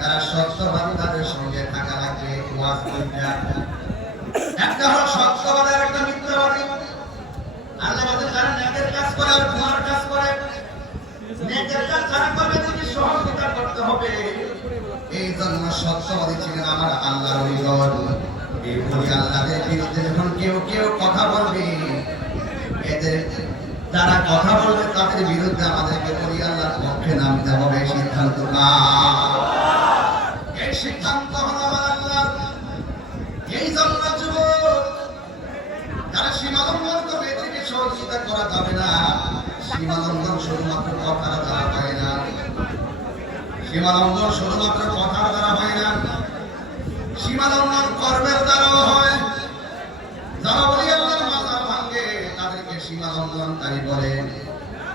তারা সত্যবাদী তাদের সঙ্গে থাকা লাগবে, ওয়াজ একটা হলো আল্লাহ যারা নেকের কাজ করে আর কাজ করে, নেকের কাজ যারা করবে সহযোগিতা করতে হবে। এই জন্য ছিলেন আমার বলি আল্লাহদের বিরুদ্ধে যখন কেউ কেউ কথা বলবে, এদের যারা কথা বলবে তাদের বিরুদ্ধে আমাদেরকে আল্লাহর পক্ষে নামতে হবে, সিদ্ধান্ত না এই জন্য যুবক হয় না। সীমা শুধুমাত্র কথার দ্বারা হয় না সীমা কর্মের দ্বারাও হয়। যারা বলি আল্লাহর মাজার ভাঙ্গে তাদেরকে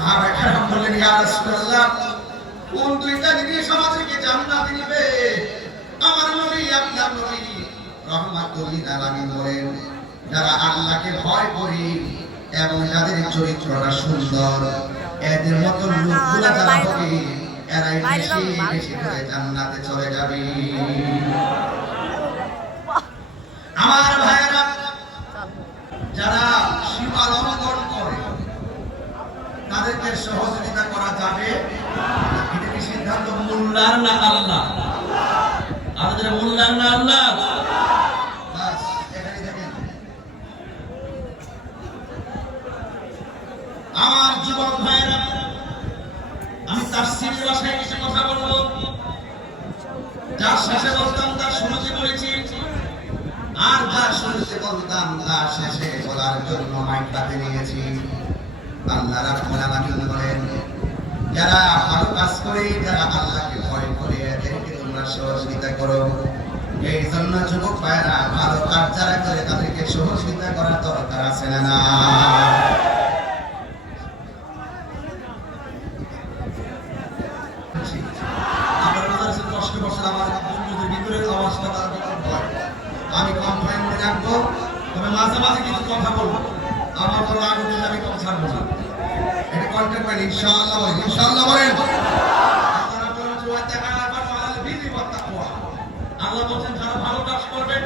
সাহাবায়ে কেরাম বললেন ইয়া রাসূলুল্লাহ কোন দুইটা জিনিস আমাদেরকে জান্নাতে নেবে? আমার নবী আপনার নবী রহমাতুল লিল আলামিন বলেন যারা আল্লাহকে ভয় করি এবং যাদের চরিত্রটা সুন্দর এদের মতো লোকগুলা যারা হবে এরাই বেশি বেশি করে জান্নাতে চলে যাবে আমার ভাইয়েরা যারা সীমা লঙ্ঘন করে তাদেরকে সহযোগিতা করা যাবে? এটা কি সিদ্ধান্ত মোল্লার না আল্লাহ? আমাদের মোল্লার না আল্লাহ। আমার যুবক ভাইয়েরা আমি তার কিছু কথা বলব। যার শেষে বলতাম তার শুরুতে বলেছি আর যার শুরুতে বলতাম তার শেষে বলার জন্য মাইকটাতে নিয়েছি। আল্লাহ রাব্বুল আলামিন বলেন যারা ভালো কাজ করে, যারা আল্লাহকে ভয় করে, এদেরকে তোমরা সহযোগিতা করো। এই জন্য যুবক ভাইরা ভালো কাজ যারা করে, তাদেরকে সহযোগিতা করার দরকার আছে না না? আমি কথা বলব। আমার কোনো আগুন আমি কথা ছাড়বো না। এটা কন্টেন্ট করেন ইনশাআল্লাহ বলেন ইনশাআল্লাহ বলেন। আল্লাহ বলেন যারা ভালো কাজ করবে,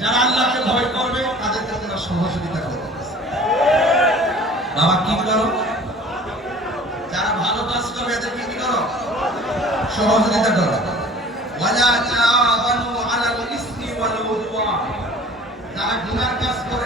যারা আল্লাহকে ভয় করবে, তাদেরকে তোমরা সহযোগিতা করবে বাবা, কি করো? যারা ভালো কাজ করবে, এদেরকে কি করো? সহযোগিতা করো। ওয়ালা তাআওয়ানু আলাল ইসমি ওয়াল উদওয়ান। যারা গুনার কাজ করে